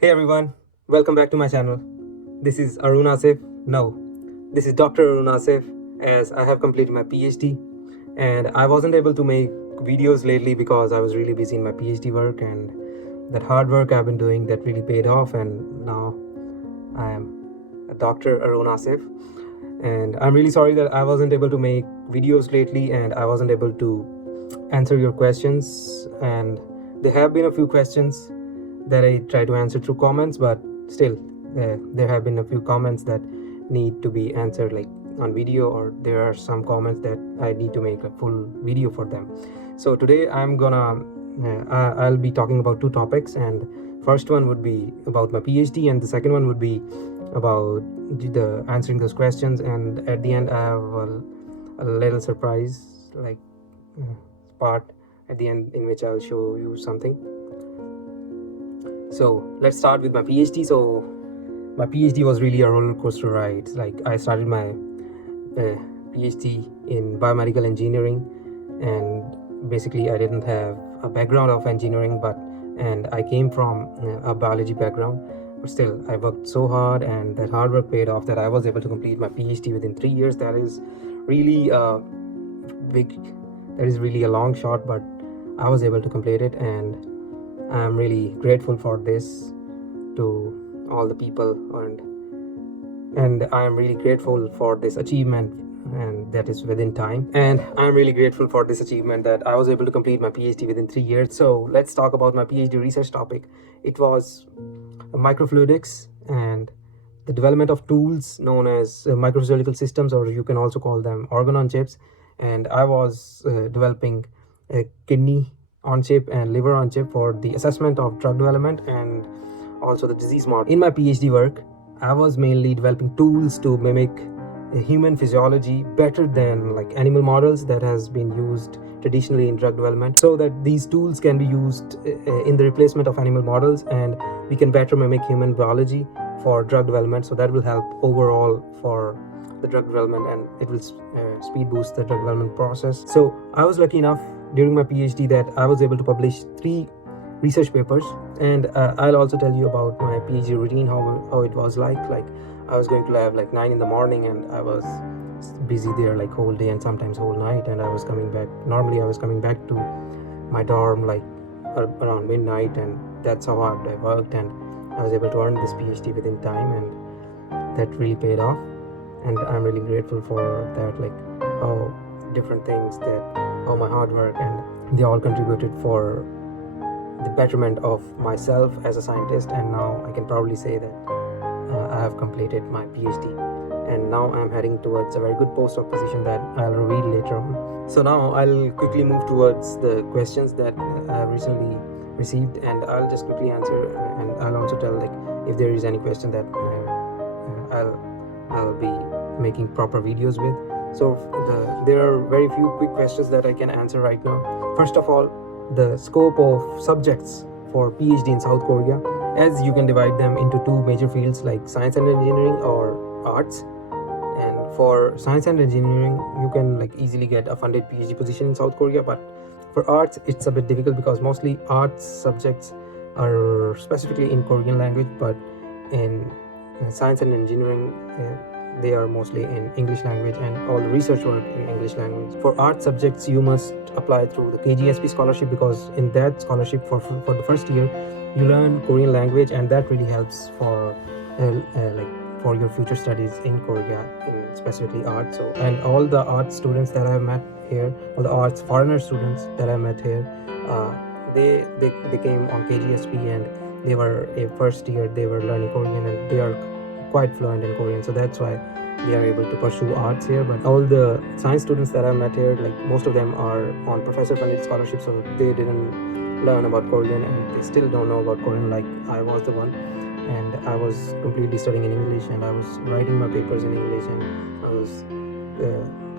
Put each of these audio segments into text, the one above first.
Hey everyone, welcome back to my channel. This is Arun Asif. No, this is Dr. Arun Asif, as I have completed my PhD and I wasn't able to make videos lately because I was really busy in my PhD work, and that hard work I've been doing that really paid off, and now I am a Dr. Arun Asif. And I'm really sorry that I wasn't able to make videos lately and I wasn't able to answer your questions, and there have been a few questions that I try to answer through comments, but still there have been a few comments that need to be answered like on video, or there are some comments that I need to make a full video for them. So today I'll be talking about two topics, and first one would be about my PhD and the second one would be about the answering those questions, and at the end I have a little surprise like part at the end in which I'll show you something. So let's start with my PhD. So my PhD was really a roller coaster ride. Like I started my PhD in biomedical engineering, and basically I didn't have a background of engineering, and I came from a biology background, but still I worked so hard, and that hard work paid off that I was able to complete my PhD within 3 years. That is really a long shot, but I was able to complete it, and I'm really grateful for this to all the people, and I'm really grateful for this achievement, and that is within time, and I'm really grateful for this achievement that I was able to complete my PhD within 3 years. So let's talk about my PhD research topic. It was microfluidics and the development of tools known as microphysiological systems, or you can also call them organ on chips. And I was developing a kidney on chip and liver on chip for the assessment of drug development and also the disease model. In my PhD work, I was mainly developing tools to mimic human physiology better than like animal models that has been used traditionally in drug development, so that these tools can be used in the replacement of animal models, and we can better mimic human biology for drug development. So that will help overall for the drug development, and it will speed boost the drug development process. So I was lucky enough during my PhD that I was able to publish 3 research papers, and I'll also tell you about my PhD routine, how it was like I was going to lab like 9 in the morning, and I was busy there like whole day and sometimes whole night, and I was coming back to my dorm like around midnight, and that's how hard I worked, and I was able to earn this PhD within time, and that really paid off, and I'm really grateful for that, like how different things, that how my hard work, and they all contributed for the betterment of myself as a scientist. And now I can proudly say that I have completed my PhD, and now I'm heading towards a very good postdoc position that I'll reveal later on. So now I'll quickly move towards the questions that I have recently received, and I'll just quickly answer, and I'll also tell like if there is any question that I'll be making proper videos with. So there are very few quick questions that I can answer right now. First of all, the scope of subjects for PhD in South Korea, as you can divide them into 2 major fields like science and engineering or arts. And for science and engineering, you can like easily get a funded PhD position in South Korea, but for arts it's a bit difficult because mostly arts subjects are specifically in Korean language, but in science and engineering they are mostly in English language, and all the research work in English language. For art subjects, you must apply through the KGSP scholarship, because in that scholarship for the first year you learn Korean language, and that really helps for for your future studies in Korea, in specifically art. So, and all the art students that I have met here, all the arts foreigner students that I met here, they came on KGSP, and they were a first year, they were learning Korean, and they are quite fluent in Korean, so that's why they are able to pursue arts here. But all the science students that I met here, like most of them are on professor funded scholarships, so they didn't learn about Korean, and they still don't know about Korean like I was the one. And I was completely studying in English, and I was writing my papers in English, and I was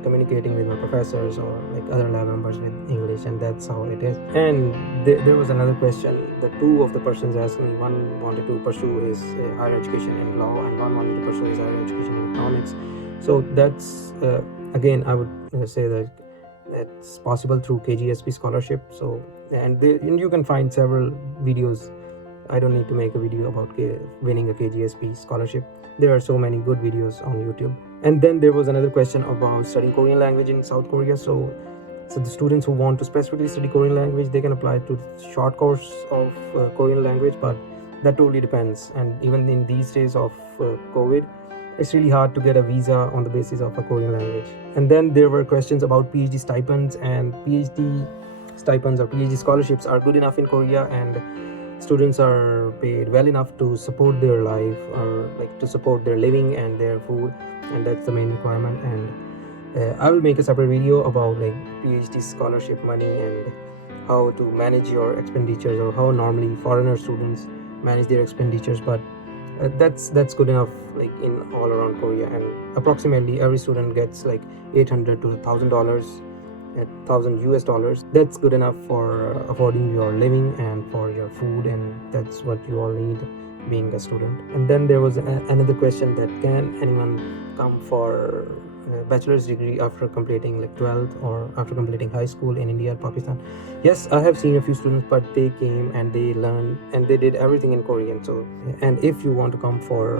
communicating with my professors or like other lab members with English, and that's how it is. And there was another question that 2 of the persons asked me. One wanted to pursue his higher education in law, and one wanted to pursue his higher education in economics. So that's again, I would say that that's possible through KGSP scholarship. So and you can find several videos I don't need to make a video about winning a KGSP scholarship. There are so many good videos on YouTube. And then there was another question about studying Korean language in South Korea. So the students who want to specifically study Korean language, they can apply to short course of Korean language, but that totally depends. And even in these days of COVID, it's really hard to get a visa on the basis of a Korean language. And then there were questions about PhD stipends, and PhD stipends or PhD scholarships are good enough in Korea, and students are paid well enough to support their life, or like to support their living and their food, and that's the main requirement. And I will make a separate video about like PhD scholarship money and how to manage your expenditures, or how normally foreigner students manage their expenditures. But that's good enough like in all around Korea, and approximately every student gets like $800 to $1,000 at $1,000 US. That's good enough for affording your living and for your food, and that's what you all need being a student. And then there was another question that can anyone come for a bachelor's degree after completing like 12th or after completing high school in India or Pakistan? Yes, I have seen a few students, but they came and they learned and they did everything in Korean. So, and if you want to come for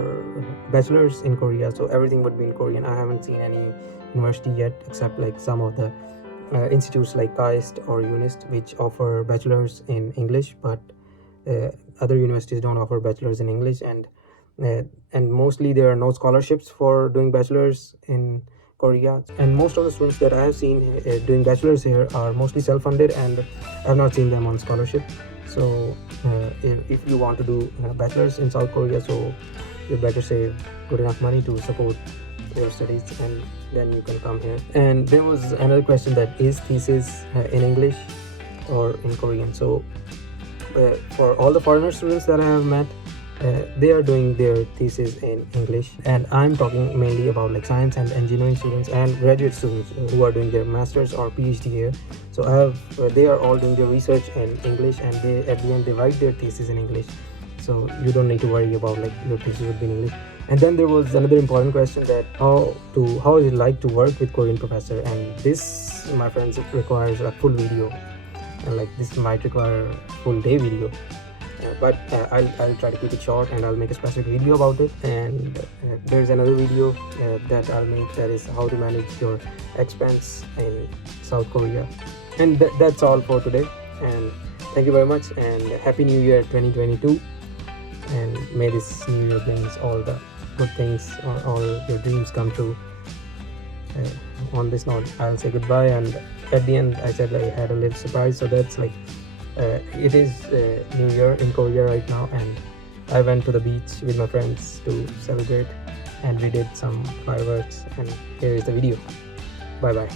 bachelor's in Korea, so everything would be in Korean. I haven't seen any university yet, except like some of the institutes like KAIST or UNIST, which offer bachelors in English, but other universities don't offer bachelors in English, and mostly there are no scholarships for doing bachelors in Korea. And most of the students that I have seen doing bachelors here are mostly self-funded, and I have not seen them on scholarship. So if you want to do bachelors in South Korea, so you better save good enough money to support your studies, and then you can come here. And there was another question, that is thesis in English or in Korean? So for all the foreigner students that I have met, they are doing their thesis in English, and I'm talking mainly about like science and engineering students and graduate students who are doing their masters or PhD here. So they are all doing their research in English, and they at the end they write their thesis in English. So you don't need to worry about like your thesis would be in English. And then there was another important question, that how is it like to work with Korean professor? And this, my friends, it requires a full video, and like this might require a full day video. But I'll try to keep it short, and I'll make a specific video about it. And there's another video that I'll make, that is how to manage your expense in South Korea. And that's all for today, and thank you very much, and Happy New Year 2022, and may this new year brings all the good things, or all your dreams come true. On this note, I'll say goodbye, and at the end I said I had a little surprise. So that's like it is New Year in Korea right now, and I went to the beach with my friends to celebrate, and we did some fireworks, and here is the video. Bye bye.